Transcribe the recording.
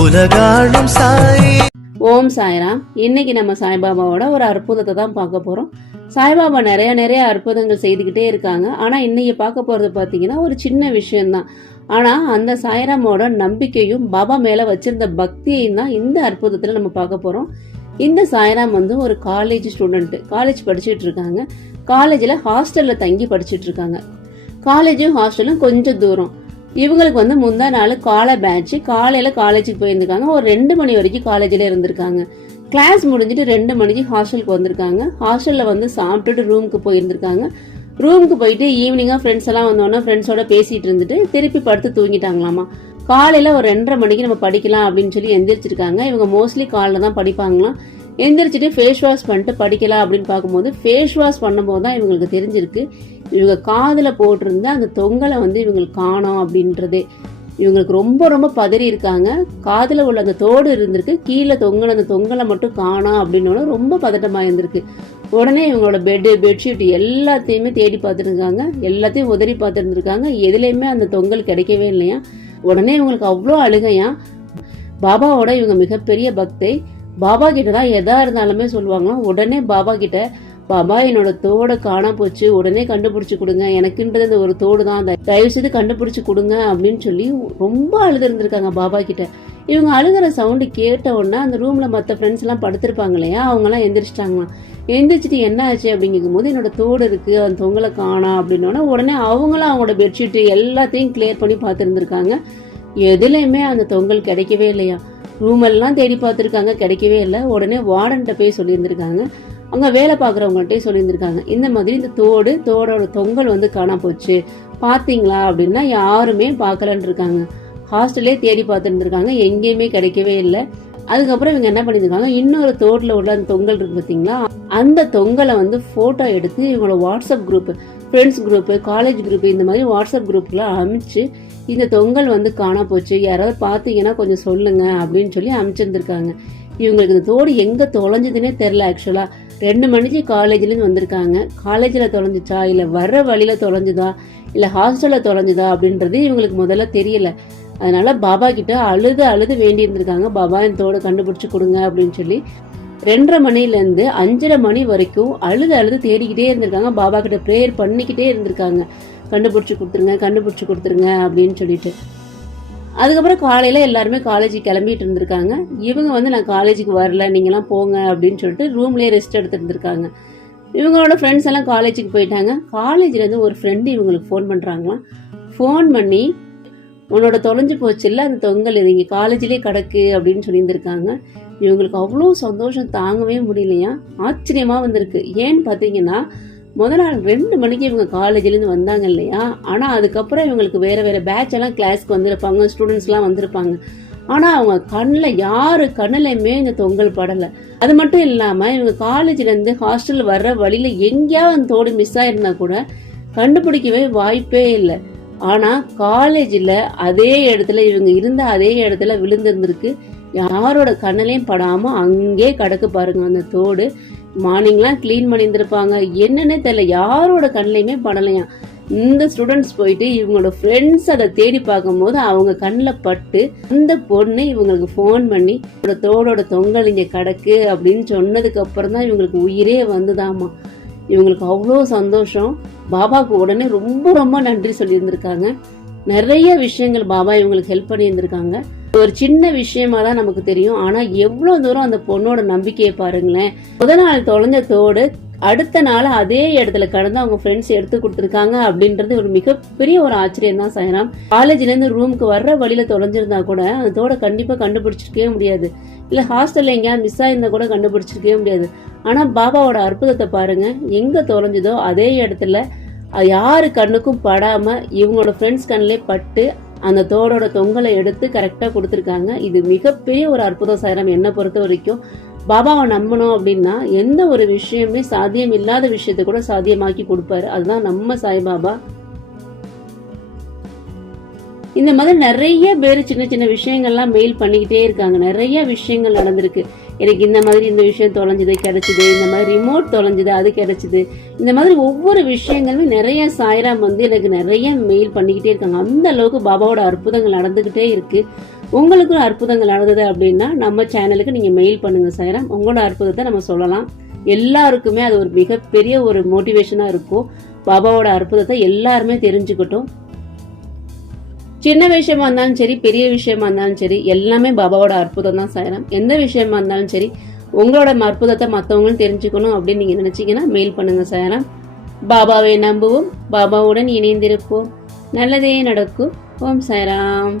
உலகாளும் சாய். ஓம் சாய்ராம். இன்னைக்கு நம்ம சாய்பாபாவோட ஒரு அற்புதத்தை தான் பார்க்க போறோம். சாய்பாபா நிறைய அற்புதங்கள் செய்துக்கிட்டே இருக்காங்க. ஆனா இன்னைக்கு பார்க்க போறது பாத்தீங்கன்னா ஒரு சின்ன விஷயம்தான். ஆனா அந்த சாய்ராமோட நம்பிக்கையும் பாபா மேல வச்சிருந்த பக்தியையும் தான் இந்த அற்புதத்துல நம்ம பார்க்க போறோம். இந்த சாய்ராம் ஒரு காலேஜ் ஸ்டூடெண்ட், காலேஜ் படிச்சுட்டு இருக்காங்க. காலேஜ்ல ஹாஸ்டல்ல தங்கி படிச்சுட்டு இருக்காங்க. காலேஜும் ஹாஸ்டலும் கொஞ்சம் தூரம். இவங்களுக்கு முந்தா நாள் காலை பேட்ச், காலையில காலேஜுக்கு போயிருந்திருக்காங்க. ஒரு 2 மணி வரைக்கும் காலேஜ்ல இருந்திருக்காங்க. கிளாஸ் முடிஞ்சிட்டு 2 மணிக்கு ஹாஸ்டலுக்கு வந்திருக்காங்க. ஹாஸ்டல்ல சாப்பிட்டுட்டு ரூமுக்கு போயிருந்திருக்காங்க. ரூமுக்கு போயிட்டு ஈவினிங்கா ஃப்ரெண்ட்ஸ் எல்லாம் வந்தோன்னா ஃப்ரெண்ட்ஸோட பேசிட்டு இருந்துட்டு திருப்பி படுத்து தூங்கிட்டாங்களாமா. காலையில ஒரு 2:30 மணிக்கு நம்ம படிக்கலாம் அப்படின்னு சொல்லி எந்திரிச்சிருக்காங்க. இவங்க மோஸ்ட்லி காலைல தான் படிப்பாங்களாம். எந்திரிச்சிட்டு ஃபேஸ் வாஷ் பண்ணிட்டு படிக்கலாம் அப்படின்னு பார்க்கும்போது ஃபேஸ் வாஷ் பண்ணும்போது தான் இவங்களுக்கு தெரிஞ்சிருக்கு இவங்க காதுல போட்டிருந்த அந்த தொங்கலை இவங்களுக்கு காணோம் அப்படின்றதே. இவங்களுக்கு ரொம்ப பதறி இருக்காங்க. காதுல உள்ள அந்த தோடு இருந்திருக்கு, கீழே தொங்கல் அந்த தொங்கலை மட்டும் காணோம் அப்படின்னு ரொம்ப பதட்டமா இருந்திருக்கு. உடனே இவங்களோட பெட்ஷீட் எல்லாத்தையுமே தேடி பார்த்துருக்காங்க. எல்லாத்தையும் உதறி பார்த்துருந்துருக்காங்க. எதுலையுமே அந்த தொங்கல் கிடைக்கவே இல்லையா. உடனே இவங்களுக்கு அவ்வளோ அழுகையா. பாபாவோட இவங்க மிகப்பெரிய பக்தை. பாபா கிட்ட தான் எதா இருந்தாலுமே சொல்லுவாங்களாம். உடனே பாபா கிட்ட, பாபா என்னோட தோட காணா போச்சு, உடனே கண்டுபிடிச்சு கொடுங்க, எனக்குன்றது இந்த ஒரு தோடு தான், தயவு செய்து கண்டுபிடிச்சு கொடுங்க அப்படின்னு சொல்லி ரொம்ப அழுது இருந்திருக்காங்க பாபா கிட்ட. இவங்க அழுகிற சவுண்டு கேட்ட உடனே அந்த ரூம்ல மற்ற ஃப்ரெண்ட்ஸ் எல்லாம் படுத்திருப்பாங்க இல்லையா, அவங்க எல்லாம் எந்திரிச்சிட்டாங்களாம். எந்திரிச்சிட்டு என்ன ஆச்சு அப்படிங்கும் போது என்னோட தோடு இருக்கு, அந்த தொங்கலை காணா அப்படின்னோட உடனே அவங்களும் அவங்களோட பெட்ஷீட் எல்லாத்தையும் கிளியர் பண்ணி பார்த்துருந்துருக்காங்க. எதுலையுமே அந்த தொங்கல் கிடைக்கவே இல்லையா. ரூம் எல்லாம் தேடி பார்த்துருக்காங்க, கிடைக்கவே இல்லை. உடனே வார்டன்ட்ட போய் சொல்லியிருந்திருக்காங்க. அங்க வேலை பார்க்குறவங்கள்ட்டே சொல்லியிருந்திருக்காங்க, இந்த மாதிரி இந்த தோடோட தொங்கல் காணா போச்சு, பாத்தீங்களா அப்படின்னா யாருமே பார்க்கலன்னு இருக்காங்க. ஹாஸ்டல்லே தேடி பார்த்துருந்துருக்காங்க, எங்கேயுமே கிடைக்கவே இல்லை. அதுக்கப்புறம் இவங்க என்ன பண்ணியிருக்காங்க, இன்னொரு தோட்டில் உள்ள அந்த தொங்கல் இருக்கு பார்த்தீங்களா, அந்த தொங்கலை போட்டோ எடுத்து இவங்களோட WhatsApp group, friends group, college group, இந்த மாதிரி வாட்ஸ்அப் குரூப்லாம் அனுப்பிச்சு இந்த தொங்கல் காணா போச்சு, யாராவது பார்த்தீங்கன்னா கொஞ்சம் சொல்லுங்க அப்படின்னு சொல்லி அனுப்பிச்சிருந்துருக்காங்க. இவங்களுக்கு இந்த தோடு எங்க தொலைஞ்சதுன்னே தெரியல. ஆக்சுவலா 2 மணிக்கு காலேஜ்லேருந்து வந்திருக்காங்க. காலேஜில் தொலைஞ்சிச்சா இல்லை வர்ற வழியில தொலைஞ்சுதா இல்லை ஹாஸ்டல்ல தொலைஞ்சுதா அப்படின்றது இவங்களுக்கு முதல்ல தெரியல. அதனால பாபா கிட்ட அழுது வேண்டி இருந்திருக்காங்க, பாபா இந்த தோடு கண்டுபிடிச்சு கொடுங்க அப்படின்னு சொல்லி. 2:30 மணிலேருந்து 5:30 மணி வரைக்கும் அழுது தேடிக்கிட்டே இருந்திருக்காங்க. பாபா கிட்ட ப்ரேயர் பண்ணிக்கிட்டே இருந்திருக்காங்க, கண்டுபிடிச்சு கொடுத்துருங்க அப்படின்னு சொல்லிட்டு. அதுக்கப்புறம் காலையில எல்லாருமே காலேஜுக்கு கிளம்பிட்டு இருந்திருக்காங்க. இவங்க நான் காலேஜுக்கு வரல, நீங்களாம் போங்க அப்படின்னு சொல்லிட்டு ரூம்லயே ரெஸ்ட் எடுத்துட்டு இருந்திருக்காங்க. இவங்களோட ஃப்ரெண்ட்ஸ் எல்லாம் காலேஜுக்கு போயிட்டாங்க. காலேஜ்ல இருந்து ஒரு ஃப்ரெண்டு இவங்களுக்கு ஃபோன் பண்றாங்களாம். ஃபோன் பண்ணி, உன்னோட தொலைஞ்சு போச்சு இல்ல அந்த தொங்கல், இது இங்க காலேஜ்லயே கிடக்கு அப்படின்னு சொல்லியிருந்திருக்காங்க. இவங்களுக்கு அவ்வளோ சந்தோஷம் தாங்கவே முடியலையா. ஆச்சரியமா வந்திருக்கு. ஏன்னு பாத்தீங்கன்னா முதல் நாள் 2 மணிக்கு இவங்க காலேஜ்லேருந்து வந்தாங்க இல்லையா. ஆனால் அதுக்கப்புறம் இவங்களுக்கு வேற பேட்ச் எல்லாம் கிளாஸ்க்கு வந்திருப்பாங்க, ஸ்டூடெண்ட்ஸ் எல்லாம் வந்திருப்பாங்க. ஆனால் அவங்க கண்ணில் யாரு கண்ணிலையுமே இந்த தொங்கல் படலை. அது மட்டும் இல்லாமல் இவங்க காலேஜ்லேருந்து ஹாஸ்டல் வர்ற வழியில் எங்கேயாவது அந்த தோடு மிஸ் ஆயிருந்தா கூட கண்டுபிடிக்கவே வாய்ப்பே இல்லை. ஆனால் காலேஜில் அதே இடத்துல இவங்க இருந்த அதே இடத்துல விழுந்திருந்திருக்கு. யாரோட கண்ணிலையும் படாமல் அங்கே கிடக்கு பாருங்க அந்த தோடு. மார்னிங்லாம் கிளீன் பண்ணியிருந்திருப்பாங்க, என்னன்னே தெரியல, யாரோட கண்ணிலையுமே படலையா. இந்த ஸ்டூடெண்ட்ஸ் போயிட்டு இவங்களோட ஃப்ரெண்ட்ஸ் அதை தேடி பார்க்கும்போது அவங்க கண்ணில் பட்டு அந்த பொண்ணு இவங்களுக்கு ஃபோன் பண்ணி தோடோட தொங்கல் இங்கே கிடக்கு அப்படின்னு சொன்னதுக்கு அப்புறம் தான் இவங்களுக்கு உயிரே வந்துதாமா. இவங்களுக்கு அவ்வளோ சந்தோஷம். பாபாவுக்கு உடனே ரொம்ப நன்றி சொல்லியிருந்திருக்காங்க. நிறைய விஷயங்கள் பாபா இவங்களுக்கு ஹெல்ப் பண்ணி இருந்திருக்காங்க. ஒரு சின்ன விஷயமா தான் நமக்கு தெரியும், ஆனா எவ்வளவு தூரம் அந்த பொண்ணோட நம்பிக்கையை பாருங்களேன். முதல் நாள் தொலைஞ்ச தோடு அடுத்த நாள் அதே இடத்துல கடந்து அவங்க ஃப்ரெண்ட்ஸ் எடுத்து கொடுத்துருக்காங்க அப்படின்றது ஒரு மிகப்பெரிய ஒரு ஆச்சரியம் தான் சாய்ராம். காலேஜ்ல இருந்து ரூமுக்கு வர்ற வழியில தொலைஞ்சிருந்தா கூட அந்த தோட கண்டிப்பா கண்டுபிடிச்சிருக்கவே முடியாது. இல்ல ஹாஸ்டல்ல எங்கேயாவது மிஸ் ஆயிருந்தா கூட கண்டுபிடிச்சிருக்கவே முடியாது. ஆனா பாபாவோட அற்புதத்தை பாருங்க, எங்க தொலைஞ்சதோ அதே இடத்துல யாரு கண்ணுக்கும் படாம இவங்களோட ஃப்ரெண்ட்ஸ் கண்ணிலே பட்டு அந்த தோடோட தொங்கலை எடுத்து கரெக்டா கொடுத்துருக்காங்க. இது மிகப்பெரிய ஒரு அற்புதம் சாய்ராம். என்னை பொறுத்த வரைக்கும் பாபாவை நம்பணும் அப்படின்னா எந்த ஒரு விஷயமே சாத்தியம் இல்லாத விஷயத்த கூட சாத்தியமாக்கி கொடுப்பாரு. அதுதான் நம்ம சாய்பாபா. இந்த மாதிரி நிறைய பேர் சின்ன விஷயங்கள்லாம் மெயில் பண்ணிக்கிட்டே இருக்காங்க. நிறைய விஷயங்கள் நடந்திருக்கு. எனக்கு இந்த மாதிரி இந்த விஷயம் தொலைஞ்சது கிடைச்சிது, இந்த மாதிரி ரிமோட் தொலைஞ்சது அது கிடைச்சிது, இந்த மாதிரி ஒவ்வொரு விஷயங்களுமே நிறைய சாய்ராம் எனக்கு நிறைய மெயில் பண்ணிக்கிட்டே இருக்காங்க. அந்த அளவுக்கு பாபாவோட அற்புதங்கள் நடந்துகிட்டே இருக்கு. உங்களுக்கும் அற்புதங்கள் நடந்தது அப்படின்னா நம்ம சேனலுக்கு நீங்கள் மெயில் பண்ணுங்க சாய்ராம். உங்களோட அற்புதத்தை நம்ம சொல்லலாம். எல்லாருக்குமே அது ஒரு மிகப்பெரிய ஒரு மோட்டிவேஷனாக இருக்கும். பாபாவோட அற்புதத்தை எல்லாருமே தெரிஞ்சுக்கிட்டும். சின்ன விஷயமா இருந்தாலும் சரி, பெரிய விஷயமா இருந்தாலும் சரி, எல்லாமே பாபாவோட அற்புதம் தான் சாய்ராம். எந்த விஷயமா இருந்தாலும் சரி, உங்களோட அற்புதத்தை மற்றவங்களும் தெரிஞ்சுக்கணும் அப்படின்னு நீங்கள் நினச்சிங்கன்னா மெயில் பண்ணுங்க சாய்ராம். பாபாவை நம்புவோம், பாபாவுடன் இணைந்திருப்போம், நல்லதே நடக்கும். ஓம் சாய்ராம்.